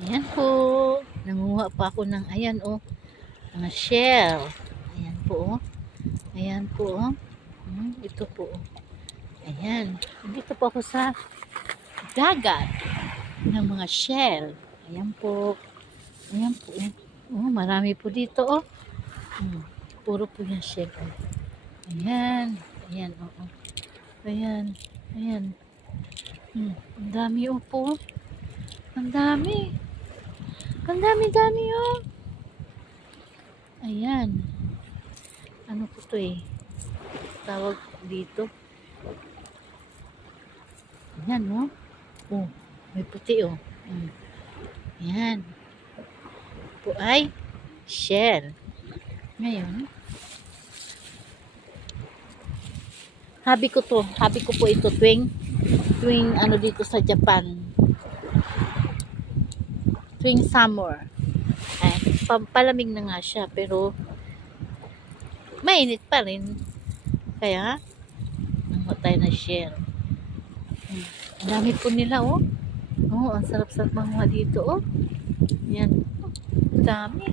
Ayan po. Nanguha pa ako ng, ayan oh, mga shell. Ayan po oh. Ayan po oh. Ito po oh. Ayan. Dito po ako sa dagat ng mga shell. Ayan po. Ayan po oh. Oh, marami po dito oh. Puro po yung shell oh. Ayan. Ayan oh, oh. Ayan. Ayan. Ang dami oh po. Ang dami. Ang dami-dami oh. Ayan. Ano po to eh? Tawag dito. Ayan oh. Oh, may puti oh. Ayan. Po ay shell. Ngayon, Habi ko po ito tuwing ano dito sa Japan. Tuwing summer. Ay, pampalamig na nga siya pero mainit pa rin. Kaya, nanguha tayo na shell. Ang dami po nila oh. Oh, ang sarap-sarap manguha dito oh. Yan. Ang dami.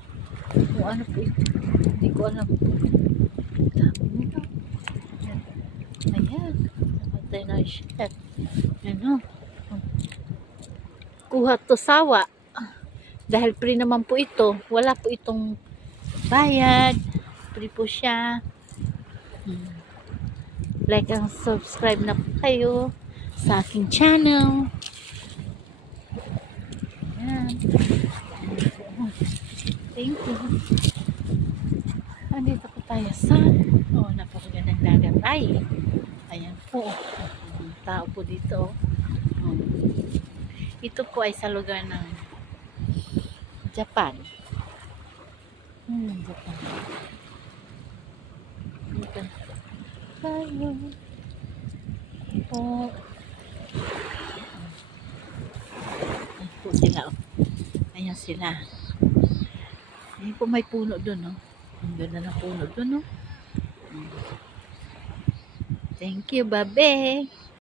Kung ano po ito. Hindi ko alam. Ang dami nito. Ayan. Nanguha tayo na shell. Yan oh. Kuha to sawa. Dahil free naman po ito. Wala po itong bayad. Free po siya. Like and subscribe na po kayo sa aking channel. Ayan. Thank you. Andito po tayo sa napakagandang dagat. Ay, ayan po. Tao po dito. Ito po ay sa lugar ng Japan. Japan. Dito. Tayo. Ito. Ayan po sila. Ayan sila. Ayan po may puno dun. Ang ganda ng puno dun. Thank you, babe.